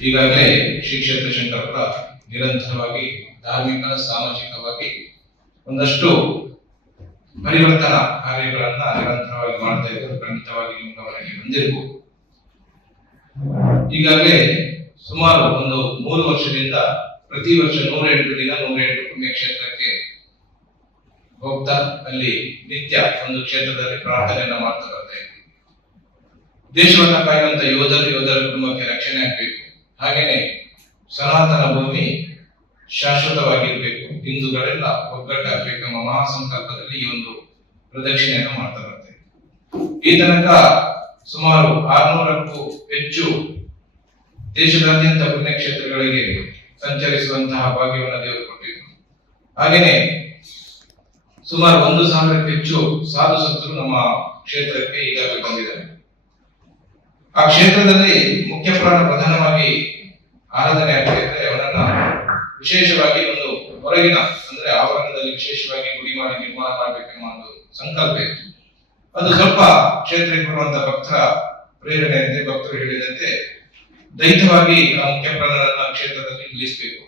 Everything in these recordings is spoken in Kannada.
ಈಗಾಗಲೇ ಶ್ರೀ ಕ್ಷೇತ್ರ ಶಂಕರಪ್ಪ ನಿರಂತರವಾಗಿ, ಧಾರ್ಮಿಕ, ಸಾಮಾಜಿಕವಾಗಿ ಒಂದಷ್ಟು ಪರಿವರ್ತನಾ ಕಾರ್ಯಗಳನ್ನ ನಿರಂತರವಾಗಿ ಮಾಡ್ತಾ ಇದ್ದರು ಖಂಡಿತವಾಗಿ ಗಮನಕ್ಕೆ ಬಂದಿರಬಹುದು ಈಗಾಗಲೇ ಸುಮಾರು ಒಂದು ಮೂರು ವರ್ಷದಿಂದ ಪ್ರತಿ ವರ್ಷ ನೂರ ಎಂಟು ದಿನ ನೂರ ಎಂಟು ಪುಣ್ಯಕ್ಷೇತ್ರಕ್ಕೆ ಹೋಗ್ತಾ ಅಲ್ಲಿ ನಿತ್ಯ ಒಂದು ಕ್ಷೇತ್ರದಲ್ಲಿ ಪ್ರಾರ್ಥನೆಯನ್ನ ಮಾಡ್ತಾ ಇರುತ್ತೆ ದೇಶವನ್ನ ಕಾಯುವಂತ ಯೋಧರು ಯೋಧರ ಕುಟುಂಬಕ್ಕೆ ರಕ್ಷಣೆ ಆಗ್ಬೇಕು. ಹಾಗೇನೆ ಸನಾತನ ಭೂಮಿ ಶಾಶ್ವತವಾಗಿರ್ಬೇಕು. ಹಿಂದೂಗಳೆಲ್ಲ ಒಗ್ಗಟ್ಟಾಗ್ಬೇಕು ನಮ್ಮ ಮಹಾಸಂಕಲ್ಪದಲ್ಲಿ ಈ ಒಂದು ಪ್ರದಕ್ಷಿಣೆಯನ್ನು ಮಾಡ್ತಾ ಬರ್ತೇವೆ. ಈ ತನಕ ಸುಮಾರು ಆರ್ನೂರಕ್ಕೂ ಹೆಚ್ಚು ದೇಶದಾದ್ಯಂತ ಪುಣ್ಯಕ್ಷೇತ್ರಗಳಿಗೆ ಸಂಚರಿಸುವಂತಹ ಭಾಗ್ಯವನ್ನು ದೇವರು ಕೊಟ್ಟಿದ್ರು. ಹಾಗೇನೆ ಸುಮಾರು ಒಂದು ಸಾವಿರಕ್ಕೂ ಹೆಚ್ಚು ಸಾಧು ಸಂತರು ನಮ್ಮ ಕ್ಷೇತ್ರಕ್ಕೆ ಈಗಾಗಲೇ ಬಂದಿದ್ದಾರೆ. ಆ ಕ್ಷೇತ್ರದಲ್ಲಿ ಮುಖ್ಯ ಪುರಾಣ ಪ್ರಧಾನವಾಗಿ ಆರಾಧನೆ ಆಗ್ತಾ ಅವರನ್ನ ವಿಶೇಷವಾಗಿ ಒಂದು ಹೊರಗಿನ, ಅಂದ್ರೆ ಆವರಣದಲ್ಲಿ ವಿಶೇಷವಾಗಿ ಗುಡಿ ಮಾಡಿ ನಿರ್ಮಾಣ ಮಾಡಬೇಕೆಂಬ ಒಂದು ಸಂಕಲ್ಪ ಇತ್ತು. ಅದು ಸ್ವಲ್ಪ ಕ್ಷೇತ್ರಕ್ಕೆ ಬರುವಂತ ಭಕ್ತರ ಪ್ರೇರಣೆಯಂತೆ ಭಕ್ತರು ಹೇಳಿದಂತೆ ದೈತವಾಗಿ ಆ ಮುಖ್ಯ ಕ್ಷೇತ್ರದಲ್ಲಿ ನಿಲ್ಲಿಸಬೇಕು.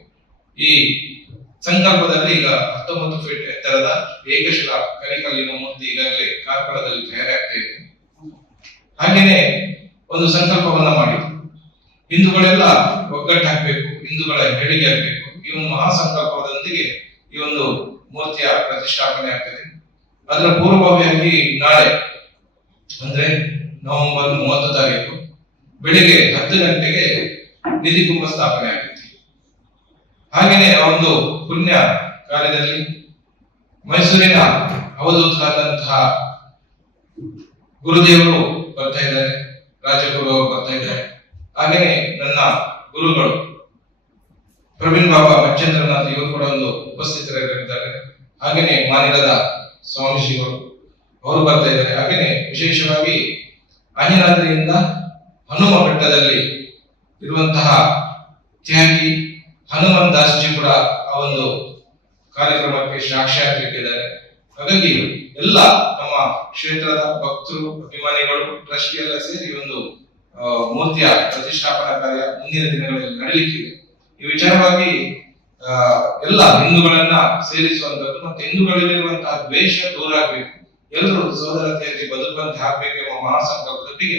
ಈ ಸಂಕಲ್ಪದಲ್ಲಿ ಈಗ ಹತ್ತೊಂಬತ್ತು ಫೀಟ್ ಎತ್ತರದ ಏಕಶಿಲ ಕರಿಕಲ್ಲಿನ ಮೂರ್ತಿ ಈಗಾಗಲೇ ಕಾರ್ಕಳದಲ್ಲಿ ತಯಾರಾಗ್ತಾ ಇದೆ. ಹಾಗೇನೆ ಒಂದು ಮಾಡಿದ್ರು ಹಿಂದೂಗಳೆಲ್ಲ ಒಗ್ಗಟ್ಟಾಗಬೇಕು ಹಿಂದೂಗಳ ಹೇಳಿಕೆ ಆಗಬೇಕು ಈ ಒಂದು ಮಹಾಸಂಕಲ್ಪದೊಂದಿಗೆ ಈ ಒಂದು ಮೂರ್ತಿಯ ಪ್ರತಿಷ್ಠಾಪನೆ ಆಗ್ತದೆ. ಅದರ ಪೂರ್ವಭಾವಿಯಾಗಿ ನಾಳೆ, ಅಂದ್ರೆ ನವೆಂಬರ್ ಮೂವತ್ತು ತಾರೀಕು, ಬೆಳಿಗ್ಗೆ ಹತ್ತು ಗಂಟೆಗೆ ನಿಧಿ ಕುಂಭ ಸ್ಥಾಪನೆ ಆಗುತ್ತೆ ಹಾಗೆಯೇ ಆ ಒಂದು ಪುಣ್ಯ ಕಾರ್ಯದಲ್ಲಿ ಮೈಸೂರಿನ ಅವಧೂತರಾದಂತಹ ಗುರುದೇವರು ಬರ್ತಾ ಇದ್ದಾರೆ, ರಾಜಗುರು ಬರ್ತಾ ಇದ್ದಾರೆ. ಹಾಗೇನೆ ನನ್ನ ಗುರುಗಳು ಪ್ರವೀಣ್ ಬಾಬಾ ಮಚ್ಚಂದ್ರನಾಥ್ ಇವರು ಕೂಡ ಒಂದು ಉಪಸ್ಥಿತರಾಗಿರುತ್ತಾರೆ ಹಾಗೇನೆ ಮಾನಿಲದ ಸ್ವಾಮೀಜಿಗಳು ಅವರು ಬರ್ತಾ ಇದ್ದಾರೆ. ಹಾಗೇನೆ ವಿಶೇಷವಾಗಿ ಅಂಜನಾದ್ರಿಯಿಂದ ಹನುಮ ಬೆಟ್ಟದಲ್ಲಿ ಇರುವಂತಹ ತ್ಯಾಗಿ ಹನುಮನ್ ದಾಸ್ಜಿ ಕೂಡ ಆ ಒಂದು ಕಾರ್ಯಕ್ರಮಕ್ಕೆ ಸಾಕ್ಷಿ ಇಟ್ಟಿದ್ದಾರೆ. ಹಾಗಾಗಿ ಎಲ್ಲ ನಮ್ಮ ಕ್ಷೇತ್ರದ ಭಕ್ತರು, ಅಭಿಮಾನಿಗಳು ಟ್ರಸ್ಟ್ ಎಲ್ಲ ಸೇರಿ ಒಂದು ಮೂರ್ತಿಯ ಪ್ರತಿಷ್ಠಾಪನಾ ಕಾರ್ಯ ಮುಂದಿನ ದಿನಗಳಲ್ಲಿ ನಡೆಯಲಿಕ್ಕಿದೆ ಈ ವಿಚಾರವಾಗಿ ಎಲ್ಲ ಹಿಂದೂಗಳನ್ನ ಸೇರಿಸುವಂತದ್ದು ಮತ್ತೆ ಹಿಂದೂಗಳಲ್ಲಿರುವಂತಹ ದ್ವೇಷ ದೂರ ಆಗ್ಬೇಕು ಎಲ್ಲರೂ ಸಹೋದರತೆಯಲ್ಲಿ ಬದುಕುವಂತೆ ಆಗ್ಬೇಕು ಎಂಬ ಮಹಾಸಂಕಲ್ಪದೊಟ್ಟಿಗೆ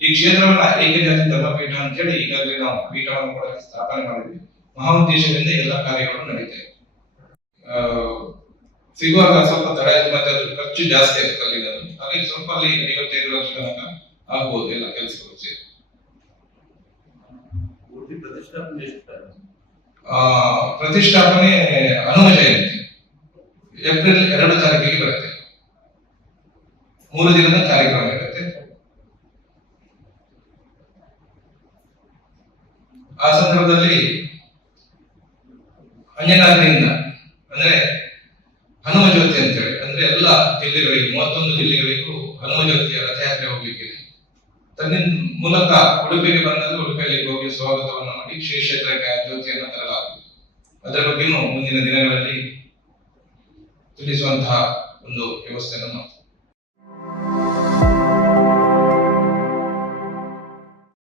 ಈ ಕ್ಷೇತ್ರವನ್ನ ಏಕಜಾತಿ ಧರ್ಮಪೀಠ ಅಂತ ಹೇಳಿ ಈಗಾಗಲೇ ನಾವು ಪೀಠವನ್ನು ಕೂಡ ಸ್ಥಾಪನೆ ಮಾಡಿದ್ವಿ. ಮಹಾ ಉದ್ದೇಶದಿಂದ ಎಲ್ಲ ಕಾರ್ಯಗಳು ನಡೀತವೆ ಸಿಗುವಾಗ ಸ್ವಲ್ಪ ತಡ ಮತ್ತೆ ಖರ್ಚು ಜಾಸ್ತಿ ಆಗುತ್ತೆ ಅಲ್ಲಿ ಹಾಗಾಗಿ ಸ್ವಲ್ಪ ಅಲ್ಲಿ ಐವತ್ತೈದು ಲಕ್ಷ ತನಕ ಆಗ್ಬೋದು ಎಲ್ಲ ಕೆಲಸಗಳು ಸೇರಿ. ಪ್ರತಿಷ್ಠಾಪನೆ ಹನುಮ ಜಯಂತಿ ಏಪ್ರಿಲ್ ಎರಡು ತಾರೀಕಿಗೆ ಬರುತ್ತೆ. ಮೂರು ದಿನದ ಕಾರ್ಯಕ್ರಮ ಇರುತ್ತೆ. ಆ ಸಂದರ್ಭದಲ್ಲಿ ಅಂಜನಾದ್ರಿಂದ ಅಂದ್ರೆ ಹನುಮ ಜ್ಯೋತಿ ಅಂತೇಳಿ ಅಂದ್ರೆ ಎಲ್ಲ ಜಿಲ್ಲೆಗಳಿಗೆ ಮೂವತ್ತೊಂದು ಜಿಲ್ಲೆಗಳಿಗೂ ಹನುಮ ಜ್ಯೋತಿಯ ರಥಯಾತ್ರೆ ಹೋಗ್ಲಿಕ್ಕಿದೆ. ತನ್ನ ಮೂಲಕ ಉಡುಪಿಗೆ ಬಂದದ್ದು ಉಡುಪಿಯಲ್ಲಿ ಹೋಗಿ ಸ್ವಾಗತವನ್ನು ಮಾಡಿ ಶ್ರೀ ಕ್ಷೇತ್ರಕ್ಕೆ ಜ್ಯೋತಿಯನ್ನು ತರಲಾಗುವುದು. ಅದರ ಬಗ್ಗೆಯೂ ಮುಂದಿನ ದಿನಗಳಲ್ಲಿ ತಿಳಿಸುವಂತಹ ಒಂದು ವ್ಯವಸ್ಥೆಯನ್ನು